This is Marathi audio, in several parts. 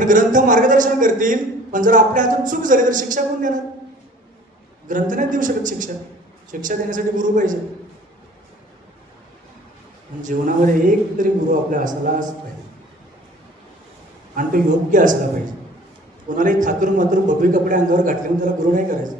पण ग्रंथ मार्गदर्शन करतील पण जर आपल्या हातून चूक झाली तर शिक्षा कोण देणार? ग्रंथ नाही देऊ शकत शिक्षा. शिक्षा देण्यासाठी गुरु पाहिजे. जीवनामध्ये एक तरी गुरु आपल्या असायलाच पाहिजे. आणि तो योग्य असला पाहिजे. कोणालाही थातूर मातूर बगवी कपडे अंगावर घातले त्याला गुरु नाही करायचं.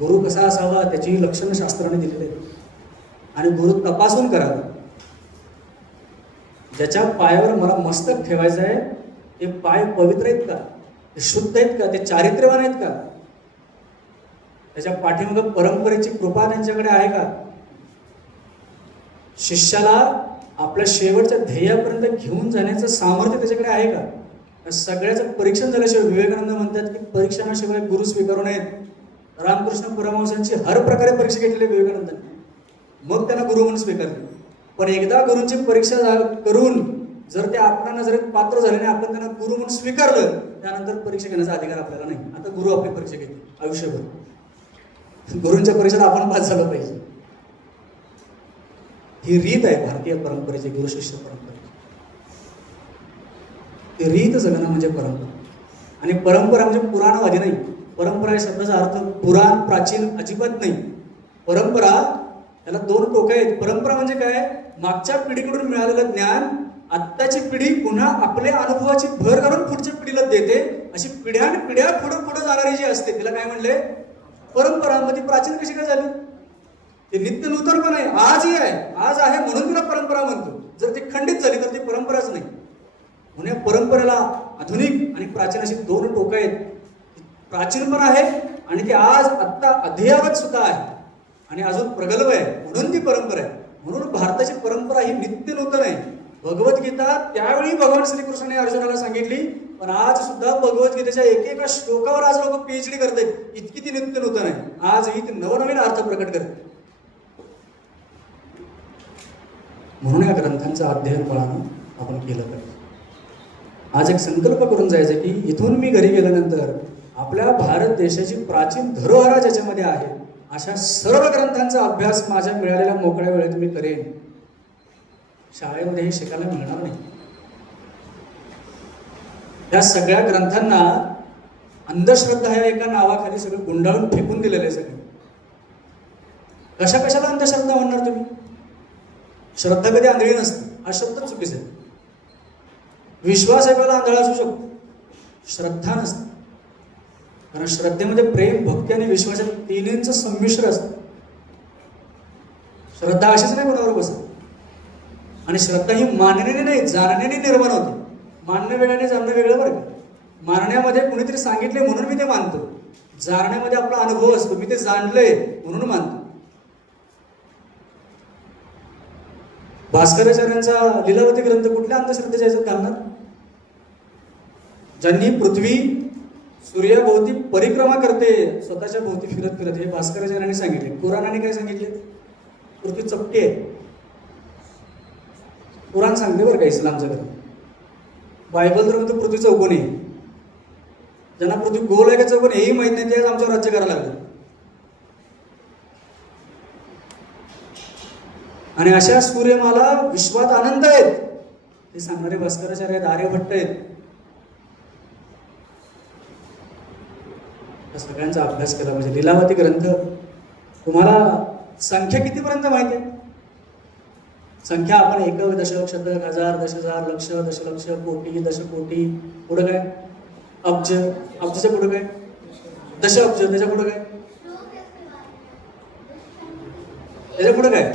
गुरु कसा असावा त्याची लक्षणं शास्त्राने दिलेली आहेत. आणि गुरु तपासून करावा. ज्याच्या पायावर मला मस्तक ठेवायचं आहे ते पाय पवित्र आहेत का? ते शुद्ध आहेत का? ते चारित्र्यवान आहेत का? त्याच्या पाठीमागं परंपरेची कृपा त्यांच्याकडे आहे का? शिष्याला आपल्या शेवटच्या ध्येयापर्यंत घेऊन जाण्याचं सामर्थ्य त्याच्याकडे आहे का? सगळ्याचं परीक्षण झाल्याशिवाय विवेकानंद म्हणतात की परीक्षणाशिवाय गुरु स्वीकारू नयेत. रामकृष्ण परमहंसांची हर प्रकारे परीक्षा घेतलेली विवेकानंदांनी. मग त्यांना गुरु म्हणून स्वीकारले पण एकदा गुरूंची परीक्षा करून जर ते आपल्या नजरेत पात्र झाले नाही आपण त्यांना गुरु म्हणून स्वीकारलं त्यानंतर परीक्षा घेण्याचा अधिकार आपल्याला नाही. आता गुरु आपली परीक्षा घेते आयुष्यभर. गुरूंच्या परीक्षेत आपण पास झालं पाहिजे. ही रीत आहे भारतीय परंपरेची गुरु शिष्य परंपरेची ती रीत जगणं म्हणजे परंपरा. आणि परंपरा म्हणजे पुराणवादी नाही. परंपरा या शब्दाचा अर्थ पुराण प्राचीन अजिबात नाही. परंपरा त्याला दोन टोकं आहेत. परंपरा म्हणजे काय? मागच्या पिढीकडून मिळालेलं ज्ञान आत्ताची पिढी पुन्हा आपल्या अनुभवाची भर घालून पुढच्या पिढीला देते. अशी पिढ्यान पिढ्या पुढे पुढे जाणारी जी असते तिला काय म्हणले? परंपरा मग प्राचीन कशी काय झाली? ते नित्य नूतन पण आहे आजही आहे. आज आहे म्हणून तिला परंपरा म्हणतो. जर ती खंडित झाली तर ती परंपराच नाही. म्हणून या परंपरेला आधुनिक आणि प्राचीन अशी दोन टोकं आहेत. प्राचीन पण आहे आणि ती आज आत्ता अध्ययावत सुद्धा आहे. आणि अजून प्रगल्भ आहे म्हणून ती परंपरा आहे. म्हणून भारताची परंपरा ही नित्य नूतन आहे. भगवद्गीता त्यावेळी भगवान श्रीकृष्णाने अर्जुनाला सांगितली पण आज सुद्धा भगवद्गीतेच्या एकेका श्लोकावर आज लोक पीएच डी करत आहेत इतकी ती नित्य नूतन आहे. आजही ती नवनवीन अर्थ प्रकट करते. म्हणून या ग्रंथांचं अध्ययन बाळानं आपण केलं पाहिजे. आज एक संकल्प करून जायचं की इथून मी घरी गेल्यानंतर आपल्या भारत देशाची प्राचीन धरोहरा ज्याच्यामध्ये आहे अशा सर्व ग्रंथांचा अभ्यास माझ्या मिळालेल्या मोकळ्या वेळेत मी करेन. शाळेमध्ये हे शिकायला मिळणार नाही. या सगळ्या ग्रंथांना अंधश्रद्धा या एका नावाखाली सगळं गुंडाळून फेकून दिलेलं आहे सगळं. कशा कशाला अंधश्रद्धा म्हणणार तुम्ही? श्रद्धा कधी आंधळी नसते. हा शब्द चुकीचा आहे विश्वास एकाला आंधळा असू शकतो. श्रद्धा नसते. कारण श्रद्धेमध्ये प्रेम भक्ती आणि विश्वास तिन्हींचं संमिश्र असतं. श्रद्धा अशीच नाही कोणावर बसत. आणि श्रद्धा ही मानण्याने नाही जाणण्याने निर्माण होते. मानणं वेळाने जाणणं वेगळं बरं का. मानण्यामध्ये कुणीतरी सांगितले म्हणून मी ते मानतो. जाणण्यामध्ये आपला अनुभव असतो. मी ते जाणलंय म्हणून मानतो. भास्कराचार्यांचा लिलावती ग्रंथ कुठल्या अंधश्रद्धेच्या याच्यात घालणार? ज्यांनी पृथ्वी सूर्याभोवती परिक्रमा करते स्वतःच्या भोवती फिरत फिरत. हे भास्कराचार्याने सांगितले. कुराणाने काय सांगितले? पृथ्वी चपटी आहे. कुराण सांगते बरं का इस्लामचं ग्रंथ बायबल तर म्हणतो पृथ्वी चौकोनी आहे. ज्यांना पृथ्वी गोल आहे का चौकोन हेही माहीत नाही ते आमच्यावर राज्य करायला लागलं. आणि अशा सूर्यमाला विश्वात आनंद आहेत. हे सांगणारे भास्कराचार्य आहेत आर्यभट्ट आहेत. या सगळ्यांचा अभ्यास केला. म्हणजे पाहिजे लिलावती ग्रंथ तुम्हाला संख्या कितीपर्यंत माहिती आहे? संख्या आपण एक दशलक्ष शतक हजार दश हजार लक्ष दशलक्ष कोटी दशकोटी पुढं काय? अब्ज. अब्जच्या पुढं काय? दश अब्ज. त्याच्या पुढं काय? त्याच्या पुढं काय?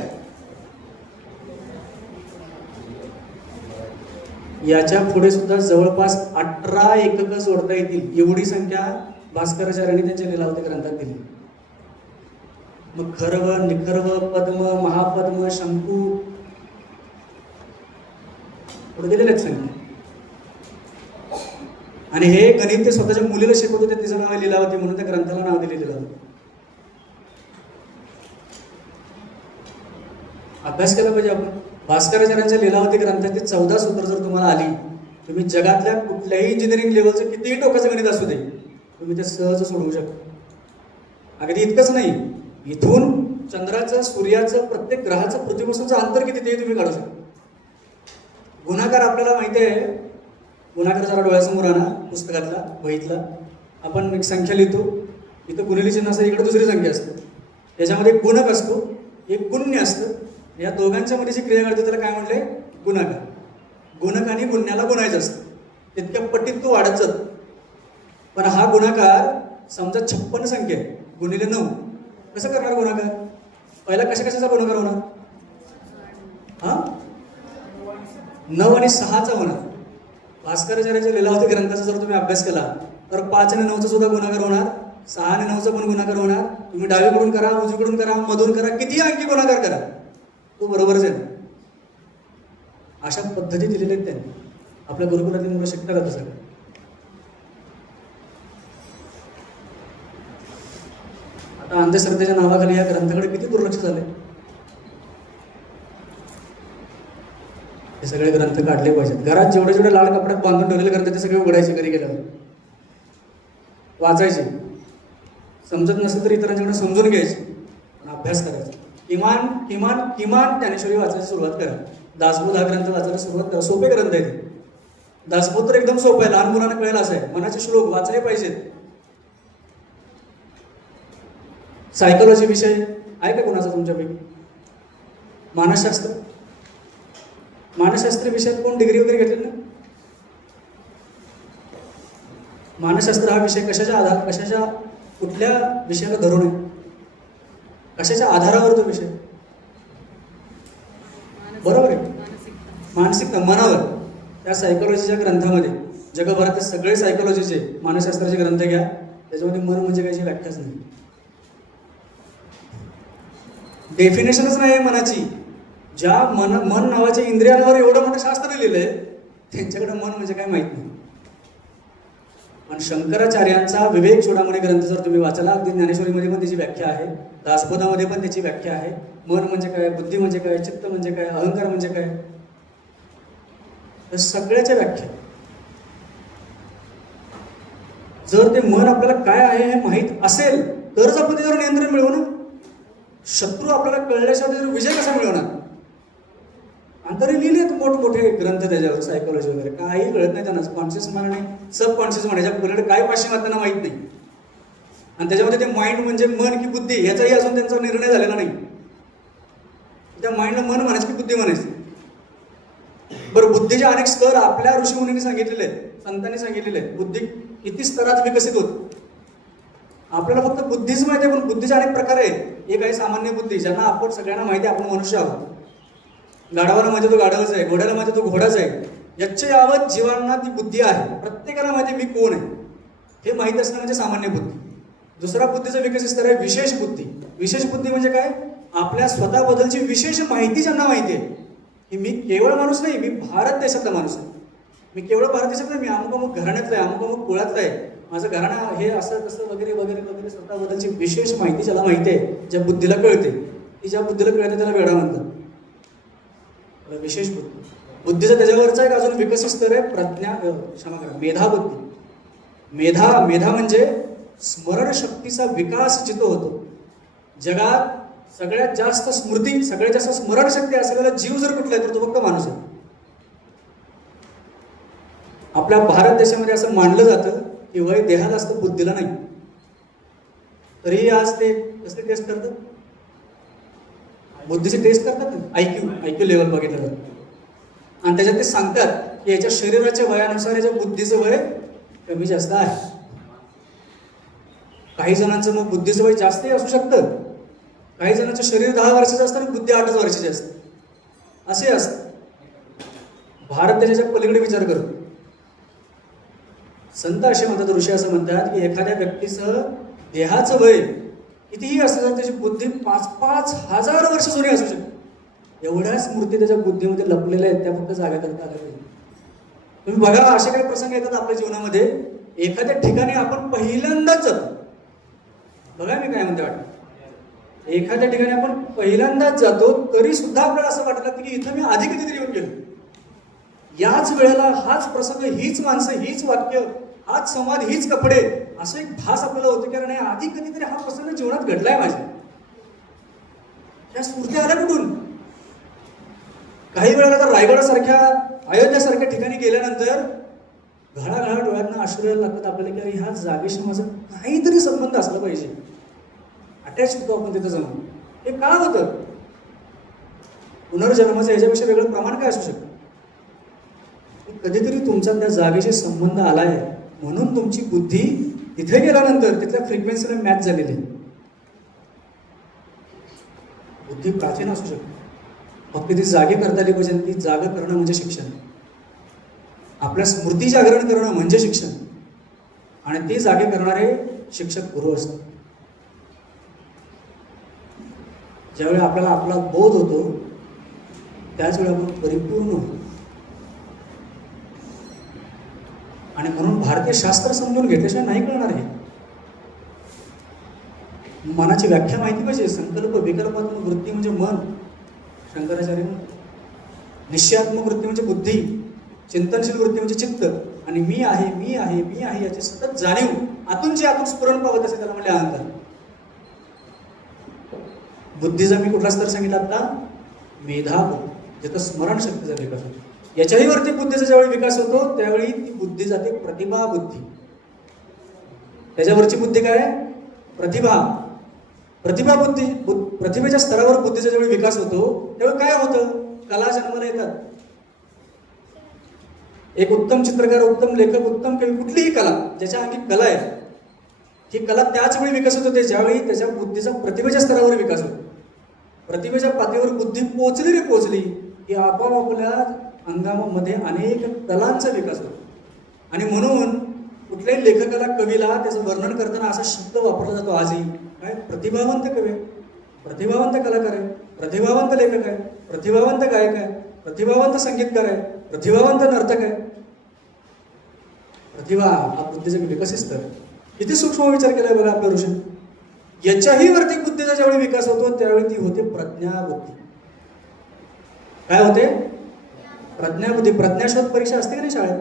याच्यापुढे सुद्धा जवळपास अठरा एकक जोडता येतील. एवढी संख्या भास्कराचार्यांनी त्यांच्या लिलावती ग्रंथात दिली. मग खरव निखर्व पद्म महापद्म शंकू पुढे दिलेले आहेत संख्या आणि हे गणित ते स्वतःच्या मुलीला शिकवत होते तिचं नाव लिलावती म्हणून त्या ग्रंथाला नाव दिले लिलावती अभ्यास केला पाहिजे आपण. भास्कराचार्यांच्या लिलावती ग्रंथाची चौदा सूत्र जर तुम्हाला आली तुम्ही जगातल्या कुठल्याही इंजिनिअरिंग लेवलचं कितीही टोकाचं गणित असू दे तुम्ही ते सहज सोडवू शकता. अगदी इतकंच नाही इथून चंद्राचं सूर्याचं प्रत्येक ग्रहाचं पृथ्वीपासूनचं अंतर किती ते तुम्ही काढू शकता. गुणाकार आपल्याला माहिती आहे गुन्हागार जरा डोळ्यासमोर आणा पुस्तकातला वहीतला आपण एक संख्या लिहितो इथं गुन्हेली चिन्ह असतं इकडे दुसरी संख्या असते. त्याच्यामध्ये एक गुणक असतो एक गुण्य असतं. या दोघांच्या मध्ये जी क्रिया घडते त्याला काय म्हणले? गुणाकार. गुणक आणि गुन्ह्याला गुणायचं असतं. तितक्या पट्टीत तो वाढत जातो. पण हा गुणाकार समजा छप्पन संख्या आहे गुणिले नऊ. कसं करणार गुणाकार? पहिला कशा कशाचा गुणाकार होणार? हा? नऊ आणि सहाचा होणार. भास्कराचार्याच्या लिलावती ग्रंथाचा जर तुम्ही अभ्यास केला तर पाच आणि नऊचा सुद्धा गुणाकार होणार सहा आणि नऊचा पण गुणाकार होणार. तुम्ही डावीकडून करा उजवीकडून करा मधून करा किती अंकी गुणाकार करा. तो बरोबरच आहे अशा पद्धती दिलेल्या आहेत त्यांनी. आपल्या गुरुकुलातील मुलं शिकता का तसं अंधश्रद्धेच्या नावाखाली या ग्रंथाकडे किती दुर्लक्ष झाले हे सगळे ग्रंथ काढले पाहिजेत. घरात जेवढे जेवढे लाल कपड्यात बांधून ठेवलेले ग्रंथ ते सगळे उघडायचे घरी गेल्यावर वाचायचे. समजत नसेल तर इतरांच्याकडे समजून घ्यायचे. पण अभ्यास करायचा. किमान किमान किमान ज्ञानेश्वरी वाचायची सुरुवात करा. दासबोध हा ग्रंथ वाचायला सुरुवात करा. सोपे ग्रंथ आहे ते दासबोध तर एकदम सोपं आहे. लहान मुलांना कळेल असं आहे. मनाचे श्लोक वाचायला पाहिजेत. सायकोलॉजी विषय आहे. का कोणाचा तुमच्यापैकी मानसशास्त्र? मानसशास्त्र विषयात कोण डिग्री वगैरे घेतली ना मानसशास्त्र हा विषय कशाच्या आधार कशाच्या कुठल्या विषयाला धरून आहे? कशाच्या आधारावर तो विषय? बरोबर आहे? मानसिकता मनावर. त्या सायकोलॉजीच्या ग्रंथामध्ये जगभरातील सगळे सायकोलॉजीचे मानसशास्त्राचे ग्रंथ घ्या. त्याच्यामध्ये मन म्हणजे काही व्याख्याच नाही. डेफिनेशनच नाही आहे मनाची. ज्या मन मन नावाच्या इंद्रियांवर एवढं मोठं शास्त्र लिहिलंय त्यांच्याकडे मन म्हणजे काय माहीत नाही. पण शंकराचार्यांचा विवेक चूडामणी ग्रंथ जर तुम्ही वाचला अगदी ज्ञानेश्वरीमध्ये पण त्याची व्याख्या आहे. दासबोधामध्ये पण त्याची व्याख्या आहे. मन म्हणजे काय बुद्धी म्हणजे काय चित्त म्हणजे काय अहंकार म्हणजे काय? तर सगळ्याच्या व्याख्या. जर ते मन आपल्याला काय आहे हे माहीत असेल तरच आपण त्याच्यावर नियंत्रण मिळवू ना. शत्रू आपल्याला कळल्याशिवाय त्याच्यावर विजय कसा मिळवणार? आणि तरी लिहिलेत मोठमोठे ग्रंथ त्याच्यावर सायकोलॉजी वगैरे. काही कळत नाही त्यांना. कॉन्शियस म्हणा आणि सब कॉन्शियस म्हणायच्या पलीकडे काय पाश्चिमात्यांना माहीत नाही. आणि त्याच्यामध्ये ते माइंड म्हणजे मन की बुद्धी याचाही अजून त्यांचा निर्णय झालेला नाही. त्या माइंडला मन म्हणायचं की बुद्धी म्हणायचं. बरं बुद्धीचे अनेक स्तर आपल्या ऋषीमुनींनी सांगितलेले आहेत. संतांनी सांगितलेले आहेत. बुद्धी किती स्तरात विकसित होत? आपल्याला फक्त बुद्धीच माहिती आहे पण बुद्धीचे अनेक प्रकार आहेत. एक आहे सामान्य बुद्धी ज्यांना आपण सगळ्यांना माहिती आहे आपण मनुष्य आहोत. गाढवाला माहिती तो गाढवच आहे घोड्याला माहिती तो घोडाच आहे. याच्या यावत जीवांना ती बुद्धी आहे. प्रत्येकाला माहिती मी कोण आहे. हे माहीत असणं म्हणजे सामान्य बुद्धी. दुसरा बुद्धीचा विकसित स्तर आहे विशेष बुद्धी. विशेष बुद्धी म्हणजे काय? आपल्या स्वतःबद्दलची विशेष माहिती ज्यांना माहिती आहे. की मी केवळ माणूस नाही मी भारत देशातला माणूस आहे. मी केवळ भारत देशात नाही मी अमुक अमुक घराण्यातला आहे अमुक अमुक कुळातला आहे. माझं घराणं हे असं कसं वगैरे वगैरे वगैरे स्वतःबद्दलची विशेष माहिती ज्याला माहिती आहे ज्या बुद्धीला कळते ती ज्या बुद्धीला कळते त्याला वेडा म्हणतात. विशेष बुद्धी. बुद्धीचा त्याच्यावरचा एक अजून विकसित स्तर आहे प्रज्ञा क्षमा करा मेधा बुद्धी मेधा मेधा म्हणजे स्मरणशक्तीचा विकास जिथं होतो. जगात सगळ्यात जास्त स्मृती सगळ्यात जास्त स्मरणशक्ती असलेला जीव जर कुठला आहे तर तो फक्त माणूस आहे. आपल्या भारत देशामध्ये असं मानलं जातं की वय देहाला असतं बुद्धीला नाही. तरीही आज ते कसली टेस्ट करतात? बुद्धीची टेस्ट करतात ना? आयक्यू आयक्यू लेवल बघितलं जातं आणि त्याच्यात ते सांगतात की याच्या शरीराच्या वयानुसार याच्या बुद्धीचं वय कमी जास्त आहे. काही जणांचं मग बुद्धीचं वय जास्तही असू शकतं. काही जणांचं शरीर दहा वर्षाचं असतं आणि बुद्धी आठच वर्षाची असते. असे असतं. भारत त्याच्या पलीकडे विचार करतो. संत असे म्हणतात ऋषी असं म्हणतात की एखाद्या व्यक्तीचं देहाचं वय कितीही असं त्याची बुद्धी पाच पाच हजार वर्ष जुनी असू शकते. एवढ्या स्मृती त्याच्या बुद्धीमध्ये लपलेल्या आहेत त्या फक्त जागा करता आल्या पाहिजे. तुम्ही बघा असे काही प्रसंग येतात आपल्या जीवनामध्ये. एखाद्या ठिकाणी आपण पहिल्यांदाच जातो. बघा मी काय म्हणते वाटतं. एखाद्या ठिकाणी आपण पहिल्यांदाच जातो तरी सुद्धा आपल्याला असं वाटलं की इथं मी आधी कधीतरी येऊन गेलो. याच वेळेला हाच प्रसंग हीच माणसं हीच वाक्य हाच संवाद हीच कपडे. असं एक भास आपल्याला होतं कारण आधी कधीतरी हा प्रसंग जीवनात घडलाय माझ्या. त्या स्फूर्ती आल्या कुठून? काही वेळेला तर रायगडासारख्या अयोध्यासारख्या ठिकाणी गेल्यानंतर घळाघळा डोळ्यांना आश्चर्य लागतात आपल्याला की अरे ह्या जागेशी माझा काहीतरी संबंध असला पाहिजे. अटॅच होतो आपण तिथं जाऊन. हे का होतं? पुनर्जन्माचं ह्याच्यापेक्षा वेगळं प्रमाण काय असू शकतं? कधीतरी तुमचा त्या जागेशी संबंध आला आहे म्हणून तुमची बुद्धी इथे गेल्यानंतर तिथल्या फ्रिक्वेन्सीला मॅच झालेली. आहे. बुद्धी प्राचीन असू शकते. फक्त ती जागे करता आली पाहिजे ती जागा करणं म्हणजे शिक्षण. आपल्या स्मृती जागरण करणं म्हणजे शिक्षण. आणि ते जागे करणारे शिक्षक गुरु असतात. ज्यावेळी आपल्याला आपला बोध होतो त्याच वेळी आपण परिपूर्ण होतो. आणि म्हणून भारतीय शास्त्र समजून घेतल्याशिवाय नाही कळणार हे. मनाची व्याख्या माहिती पाहिजे. संकल्प विकल्पात्मक वृत्ती म्हणजे मन. शंकराचार्य निश्चयात्मक वृत्ती म्हणजे बुद्धी. चिंतनशील वृत्ती म्हणजे चित्त. आणि मी आहे मी आहे मी आहे याची सतत जाणीव. आतून जे आतून स्फुरण पावत असे त्याला म्हणजे अहंकार. बुद्धीचा मी कुठला स्तर सांगितला आता मेधा हो, जिथं स्मरणशक्तीचा विकास होतो याच्याही वरती बुद्धीचा ज्यावेळी विकास होतो त्यावेळी ती बुद्धी जाते प्रतिभा बुद्धी. त्याच्यावरची बुद्धी काय? प्रतिभा. प्रतिभा बुद्धी प्रतिभेच्या स्तरावर बुद्धीचा ज्यावेळी विकास होतो त्यावेळी काय होतं? कला जन्माला येतात. एक उत्तम चित्रकार उत्तम लेखक उत्तम कवी कुठलीही कला ज्याच्या अंगी कला आहे ही कला त्याच वेळी विकसित होते ज्यावेळी त्याच्या बुद्धीचा प्रतिभेच्या स्तरावर विकास होतो. प्रतिभेच्या पातळीवर बुद्धी पोचली रे पोचली की आपोआप आपल्या अंगामध्ये अनेक कलांचा विकास होतो. आणि म्हणून कुठल्याही लेखकाला कवीला त्याचं वर्णन करताना असा शब्द वापरला जातो आजही. काय? प्रतिभावंत कवी आहे. प्रतिभावंत कलाकार आहे. प्रतिभावंत लेखक आहे. प्रतिभावंत गायक आहे. प्रतिभावंत संगीतकार आहे. प्रतिभावंत नर्तक आहे. प्रतिभा हा बुद्धीचा विकसित स्तर किती सूक्ष्म विचार केला बघा आपल्या ऋषी. याच्याही वरती बुद्धीचा ज्यावेळी विकास होतो त्यावेळी ती होते प्रज्ञा बुद्धी काय होते? प्रज्ञामध्ये प्रज्ञाशोध परीक्षा असते की नाही शाळेत?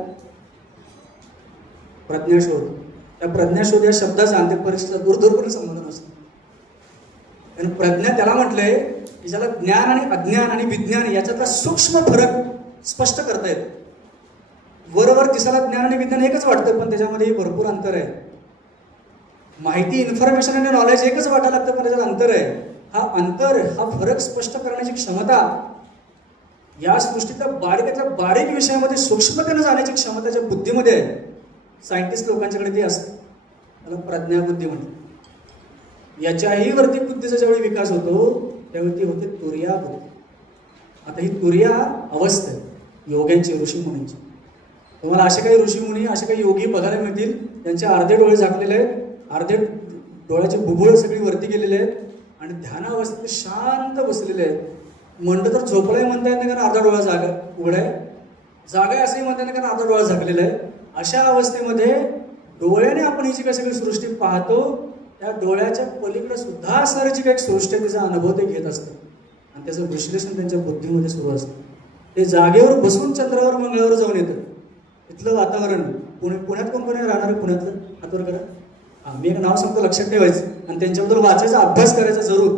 प्रज्ञाशोध त्या प्रज्ञाशोध या शब्दाचा अंतिम परीक्षेचा दूरदूरपणे संबंध नसतो. आणि प्रज्ञा त्याला म्हटलंय की ज्याला ज्ञान आणि अज्ञान आणि विज्ञान याच्यातला सूक्ष्म फरक स्पष्ट करता येतो. वरवर दिसायला ज्ञान आणि विज्ञान एकच वाटतं पण त्याच्यामध्ये भरपूर अंतर आहे. माहिती इन्फॉर्मेशन आणि नॉलेज एकच वाटायला लागतं पण त्याच्यात अंतर आहे. हा अंतर हा फरक स्पष्ट करण्याची क्षमता या सृष्टीतल्या बारीकातल्या बारीक विषयामध्ये सूक्ष्मतेनं जाण्याची क्षमता ज्या बुद्धीमध्ये आहे सायंटिस्ट लोकांच्याकडे ती असते. त्याला प्रज्ञाबुद्धी म्हणतात. याच्याही वरती बुद्धीचा ज्यावेळी विकास होतो त्यावेळी ती होते तुर्या बुद्धी. आता ही तुर्या अवस्था आहे योग्यांची ऋषी मुनींची. तुम्हाला असे काही ऋषी मुनी असे काही योगी बघायला मिळतील त्यांचे अर्धे डोळे झाकलेले आहेत अर्धे डोळ्याचे बुबुळ सगळी वरती गेलेले आहेत आणि ध्यानावस्थेत शांत बसलेले आहेत. म्हणतं तर झोपलाय म्हणता येत नाही कारण अर्धा डोळा जागा उघडाय जागा आहे असंही म्हणता येत नाही कारण अर्धा डोळा झाकलेला आहे. अशा अवस्थेमध्ये डोळ्याने आपण ही जी काही सगळी सृष्टी पाहतो त्या डोळ्याच्या पलीकडे सुद्धा असणारी जी काही सृष्टी त्याचा तिचा अनुभव ते घेत असतात आणि त्याचं विश्लेषण त्यांच्या बुद्धीमध्ये सुरू असतं. ते जागेवर बसून चंद्रावर मंगळावर जाऊन येतं. इथलं वातावरण पुणे पुण्यात कोण कोणी राहणार आहे? पुण्यातलं? हातवर करा. मी एक नाव सांगतो लक्षात ठेवायचं. आणि त्यांच्याबद्दल वाचायचा अभ्यास करायचा जरूर.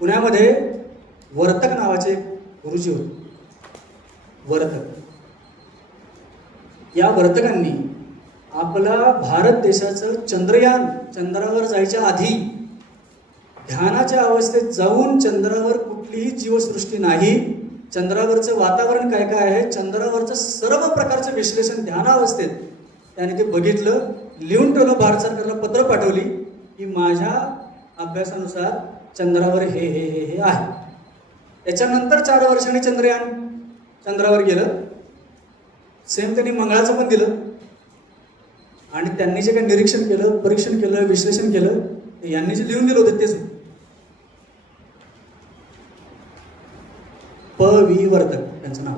पुण्यामध्ये वर्तक नावाचे गुरुजी होते. वर्तक. या वर्तकांनी आपला भारत देशाचं चंद्रयान चंद्रावर जायच्या आधी ध्यानाच्या अवस्थेत जाऊन चंद्रावर कुठलीही जीवसृष्टी नाही चंद्रावरचं वातावरण काय काय आहे चंद्रावरचं सर्व प्रकारचं विश्लेषण ध्यानावस्थेत त्याने ते बघितलं लिहून ठेवलं भारत सरकारला पत्र पाठवली की माझ्या अभ्यासानुसार चंद्रावर हे हे हे हे आहे. त्याच्यानंतर चार वर्षांनी चंद्रयान चंद्रावर गेलं. सेम त्यांनी मंगळाचं पण दिलं. आणि त्यांनी जे काही निरीक्षण केलं परीक्षण केलं विश्लेषण केलं यांनी जे लिहून दिलं होतं तेच. प वी वर्धक त्यांचं नाव.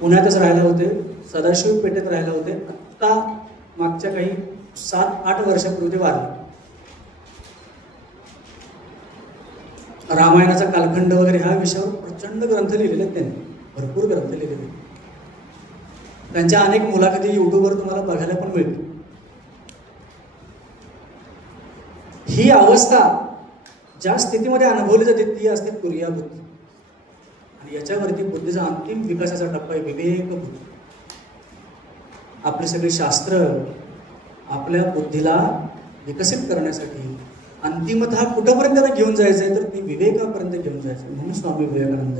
पुण्यातच राहायला होते सदाशिव पेठेत राहायला होते. आत्ता मागच्या काही सात आठ वर्षापूर्वी ते वारले. रामायणाचा कालखंड वगैरे ह्या विषयावर प्रचंड ग्रंथ लिहिलेले आहेत त्यांनी. भरपूर ग्रंथ लिहिलेले आहेत. त्यांच्या अनेक मुलाखती युट्यूबवर तुम्हाला बघायला पण मिळतील. ही अवस्था ज्या स्थितीमध्ये अनुभवली जाते ती असते तुर्या बुद्धी आणि याच्यावरती बुद्धीचा अंतिम विकासाचा टप्पा आहे विवेक बुद्धी आपली सगळी शास्त्र आपल्या बुद्धीला विकसित करण्यासाठी अंतिमतः कुठंपर्यंत घेऊन जायचं आहे तर ती विवेकापर्यंत घेऊन जायचं म्हणून स्वामी विवेकानंद